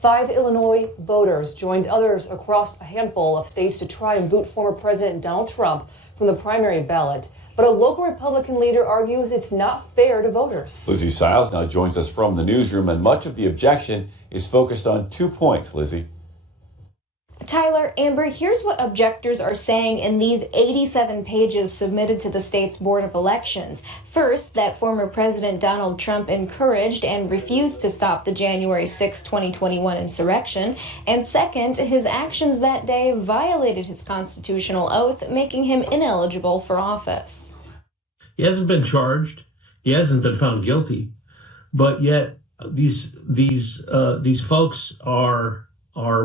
5 Illinois voters joined others across a handful of states to try and boot former President Donald Trump from the primary ballot. But a local Republican leader argues it's not fair to voters. Lizzie Siles now joins us from the newsroom, and much of the objection is focused on 2 points, Lizzie. Tyler, Amber, here's what objectors are saying in these 87 pages submitted to the state's Board of Elections. First, that former President Donald Trump encouraged and refused to stop the January 6, 2021 insurrection. And second, his actions that day violated his constitutional oath, making him ineligible for office. He hasn't been charged. He hasn't been found guilty. But yet these folks are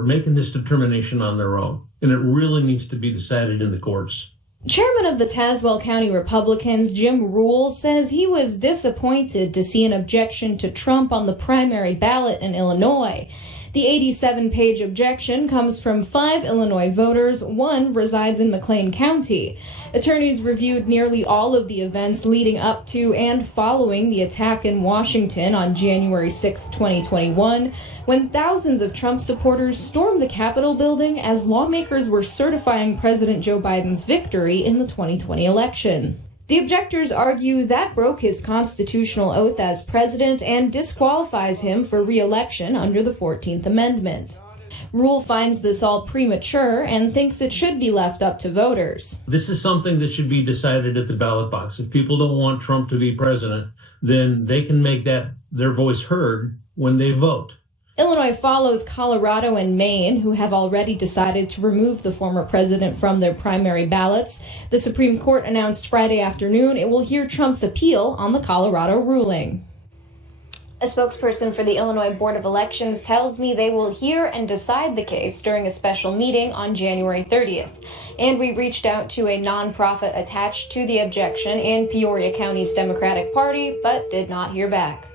making this determination on their own, and it really needs to be decided in the courts. Chairman of the Tazewell County Republicans, Jim Rule, says he was disappointed to see an objection to Trump on the primary ballot in Illinois. The 87-page objection comes from 5 Illinois voters. 1 resides in McLean County. Attorneys reviewed nearly all of the events leading up to and following the attack in Washington on January 6, 2021, when thousands of Trump supporters stormed the Capitol building as lawmakers were certifying President Joe Biden's victory in the 2020 election. The objectors argue that broke his constitutional oath as president and disqualifies him for re-election under the 14th Amendment. Rule finds this all premature and thinks it should be left up to voters. This is something that should be decided at the ballot box. If people don't want Trump to be president, then they can make their voice heard when they vote. Illinois follows Colorado and Maine, who have already decided to remove the former president from their primary ballots. The Supreme Court announced Friday afternoon it will hear Trump's appeal on the Colorado ruling. A spokesperson for the Illinois Board of Elections tells me they will hear and decide the case during a special meeting on January 30th. And we reached out to a nonprofit attached to the objection in Peoria County's Democratic Party, but did not hear back.